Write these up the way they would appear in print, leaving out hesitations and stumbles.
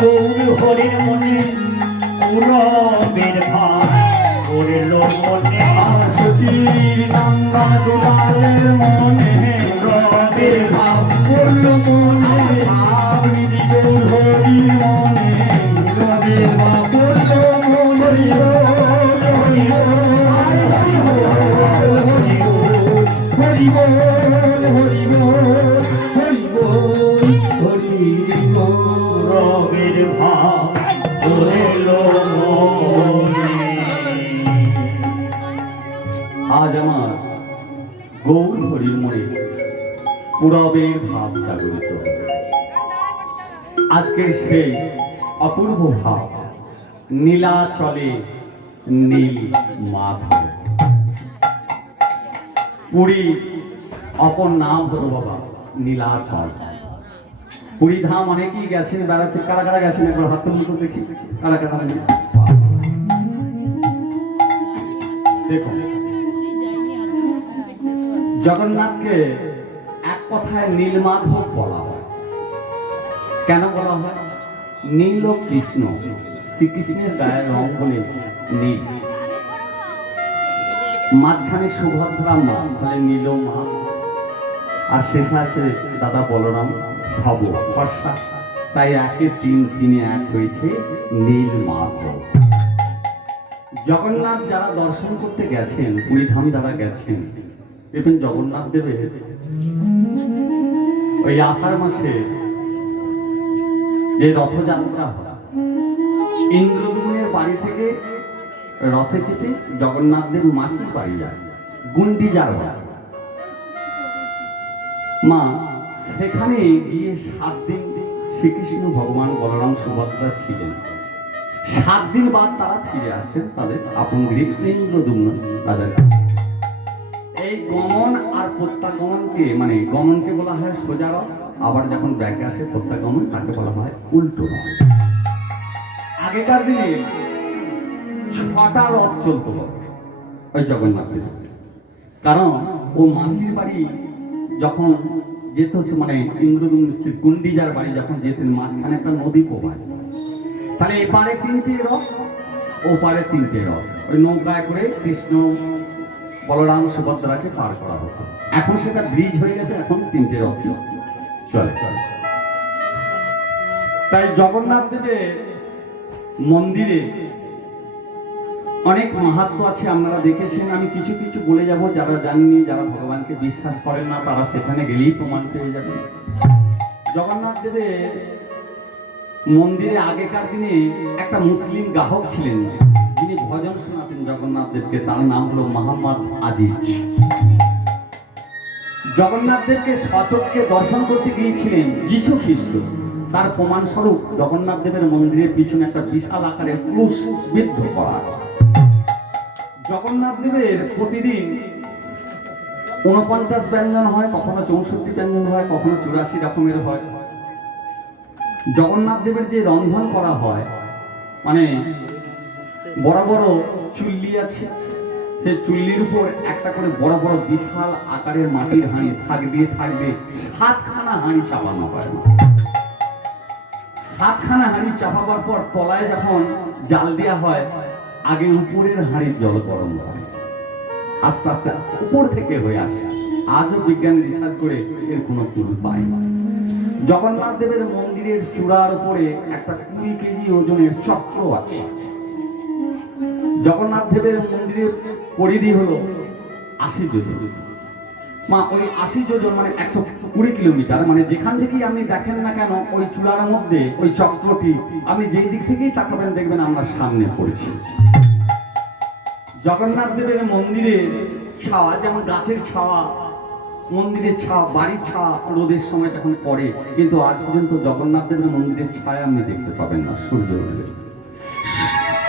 গৌর হরির মনে পুরবের ভাব করল মনে শচীর নন্দন দুলালের মনে পুরবের ভাব করল মনে নিধি গৌর হরির মনে পুরবের ভাব করল মনে হরি বল হরি বল হরি বল হরি বল পুরবের ভাব করল মনে। আজ আমার গৌর হরির মনে পুরবের ভাব জাগরিত। আজকের সেই অপূর্ব ভাব নীলাচলে নীল মাধব। পুরীর অপর নাম হলো বাবা নীলাচল। পুরী ধাম অনেকেই গেছেন বেড়াতে। কারা কারা গেছেন একবার হাত তুলে দেখি। কারা কারা দেখো, জগন্নাথকে এক কথায় নীলমাধব বলা হয়। কেন বলা হয়? নীল ও কৃষ্ণ, শ্রীকৃষ্ণের গায়ের রং হলে নীল, মাঝখানে সুভদ্রা মা তাহলে নীল মা, আর শেষে আছে দাদা বলরাম ভব ফর্সা, তাই একে তিন তিনে এক হয়েছে নীল মাধব। জগন্নাথ যারা দর্শন করতে গেছেন, পুরী ধাম যারা গেছেন, দেখবেন জগন্নাথ দেবের ওই আষাঢ় মাসে যে রথযাত্রা হয়, ইন্দ্রদ্যুম্নের বাড়ি থেকে রথে চেপে জগন্নাথ দেব মাসির বাড়ি যায়, গুন্ডিজার বাড়ি। মা সেখানে গিয়ে 7 দিন শ্রীকৃষ্ণ ভগবান বলরাম সুভদ্রা ছিলেন। 7 দিন বাদ তারা ফিরে আসতেন তাদের আপন গৃহে ইন্দ্রদ্যুম্ন রাজার। এই গমন আর প্রত্যাগমনকে মানে গমনকে বলা হয় সোজা রথ, আবার যখন ব্যাকে আসে প্রত্যাগমন তাকে বলা হয় উল্টো রথ। আগেকার দিনে 6টা রথ চলতো ওই জগন্নাথের, কারণ ও মাসির বাড়ি যখন যেত মানে ইন্দ্রদ্যুম্ন স্ত্রী গুন্ডিজার বাড়ি যখন যেতেন, মাঝখানে একটা নদী প্রবাহ, তাহলে এপারে 3টে রথ ও পারে 3টে রথ, ওই নৌকায় করে কৃষ্ণ বলরাম সুভদ্রাকে পার করা হতো। এখন সেটা ব্রিজ হয়ে গেছে, এখন 3টে রথ চলে। তাই জগন্নাথ দেবের মন্দিরে অনেক মাহাত্ম্য আছে, আপনারা দেখেছেন। আমি কিছু কিছু বলে যাব, যারা জানেননি, যারা ভগবানকে বিশ্বাস করেন না, তারা সেখানে গেলেই প্রমাণ পেয়ে যাবেন। জগন্নাথ দেবের মন্দিরে আগেকার দিনে একটা মুসলিম গাহক ছিলেন, যিনি ভজন শোনাতেন জগন্নাথ দেবকে। তার নাম হলো মোহাম্মদ আজিজ। জগন্নাথ দেবকে সচক্ষে দর্শন করতে গিয়েছিলেন যীশু খ্রিস্ট। তার প্রমাণস্বরূপ জগন্নাথ দেবের মন্দিরের পিছনে একটা বিশাল আকারের ক্রুশ বিদ্ধ করা আছে। জগন্নাথ দেবের প্রতিদিন 49 ব্যঞ্জন হয়, কখনো 64 ব্যঞ্জন হয়, কখনো 84 রকমের হয়। জগন্নাথ দেবের যে রন্ধন করা হয়, মানে বড় বড় চুল্লি আছে, সেই চুল্লির উপর একটা করে বড় বড় বিশাল আকারের মাটির হাঁড়ি থাকবে 7খানা হাঁড়ি চাপানো হয়। 7খানা হাঁড়ি চাপাবার পর তলায় যখন জাল দেওয়া হয়, আগে উপরের হাঁড়ির জল গরম হয়, আস্তে আস্তে উপর থেকে হয়ে আসে। আজও বিজ্ঞান রিসার্চ করে এর কোনো কুল পায় না। জগন্নাথ দেবের মন্দিরের চূড়ার উপরে একটা 20 কেজি ওজনের চক্র আছে। জগন্নাথ দেবের মন্দিরের পরিধি হলো 80 যোজন। মা ওই 80 যোজন মানে 120 কিলোমিটার, মানে যেখান থেকেই আপনি দেখেন না কেন ওই চূড়ার মধ্যে ওই চক্রটি, আপনি যেই দিক থেকেই তাকাবেন দেখবেন আমরা সামনে পড়েছি। জগন্নাথ দেবের মন্দিরের ছাওয়া, যেমন গাছের ছাওয়া, মন্দিরের ছাওয়া, বাড়ির ছাওয়া রোদের সময় যখন পড়ে, কিন্তু আজ পর্যন্ত জগন্নাথ দেবের মন্দিরের ছায়া আপনি দেখতে পাবেন না সূর্য উঠলে।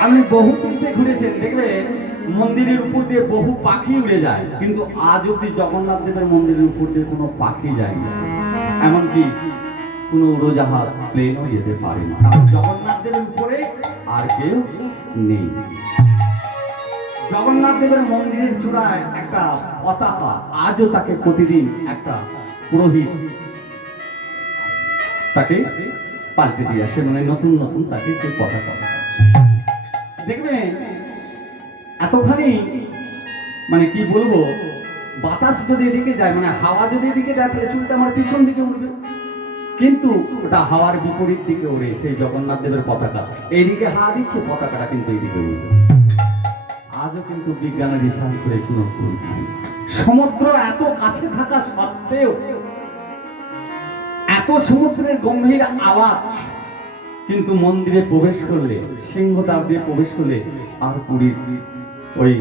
আপনি বহু তীর্থে ঘুরেছেন, দেখবেন মন্দিরের উপর দিয়ে বহু পাখি উড়ে যায়, কিন্তু আজ অব্দি জগন্নাথ দেবের মন্দিরের উপর দিয়ে কোনো পাখি যায়নি, এমনকি কোনো উড়োজাহাজ প্লেনও যেতে পারে না। জগন্নাথ দেবের উপরে আর কেউ নেই। জগন্নাথ দেবের মন্দিরের চূড়ায় একটা পতাকা, আজও তাকে প্রতিদিন একটা পুরোহিত তাকে পাল্টে দিয়ে আসে, মানে নতুন নতুন তাকে সেই কথা বলে। দেখবে এতখানি মানে কি বলবো, বাতাস যদি এদিকে যায়, মানে হাওয়া যদি এদিকে যায়, তাহলে চুলটা আমার পিছন দিকে উঠবে, কিন্তু ওটা হাওয়ার বিপরীত দিকে ওড়ে সেই জগন্নাথ দেবের পতাকা এইদিকে হাওয়া দিচ্ছে, পতাকাটা কিন্তু এইদিকে উঠবে। আজও কিন্তু বিজ্ঞানের রিসার্চ করে কোনো ভুল নাই। সমুদ্র এত কাছে থাকা সত্ত্বেও, এত সমুদ্রের গম্ভীর আওয়াজ, কিন্তু মন্দিরে প্রবেশ করলে, সিংহদ্বার দিয়ে প্রবেশ করলে আর পুরীর ওই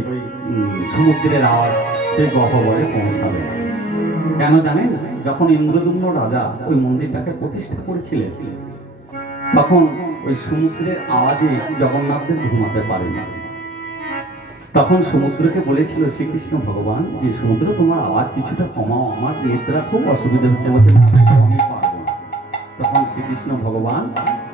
সমুদ্রের আওয়াজ সেই গহ্বরে পৌঁছাবে না। কেন জানেন? যখন ইন্দ্রদুম্ন রাজা ওই মন্দিরটাকে প্রতিষ্ঠা করেছিলেন, তখন ওই সমুদ্রের আওয়াজে জগন্নাথদেব ঘুমাতে পারেন না। তখন সমুদ্রকে বলেছিল শ্রীকৃষ্ণ ভগবান যে, সমুদ্র তোমার আওয়াজ কিছুটা কমাও, আমার নিদ্রা খুব অসুবিধা হচ্ছে। বলছে না, আমি পারবো না। তখন শ্রীকৃষ্ণ ভগবান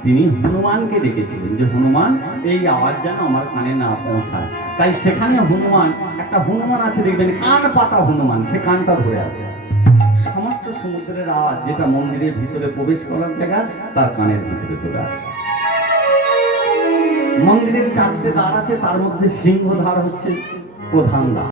তিনি হনুমানকে ডেকেছিলেন যে, হনুমান এই আওয়াজ যেন আমার কানে না পৌঁছায়। তাই সেখানে হনুমান, একটা হনুমান আছে দেখবেন, কান পাতা হনুমান, সে কানটা ধরে আছে। সমস্ত সমুদ্রের আওয়াজ যেটা মন্দিরের ভিতরে প্রবেশ করার জায়গা, তার কানের ভিতরে চলে আসে। মন্দিরের 4টে দ্বার আছে, তার মধ্যে সিংহদ্বার হচ্ছে প্রধান দ্বার।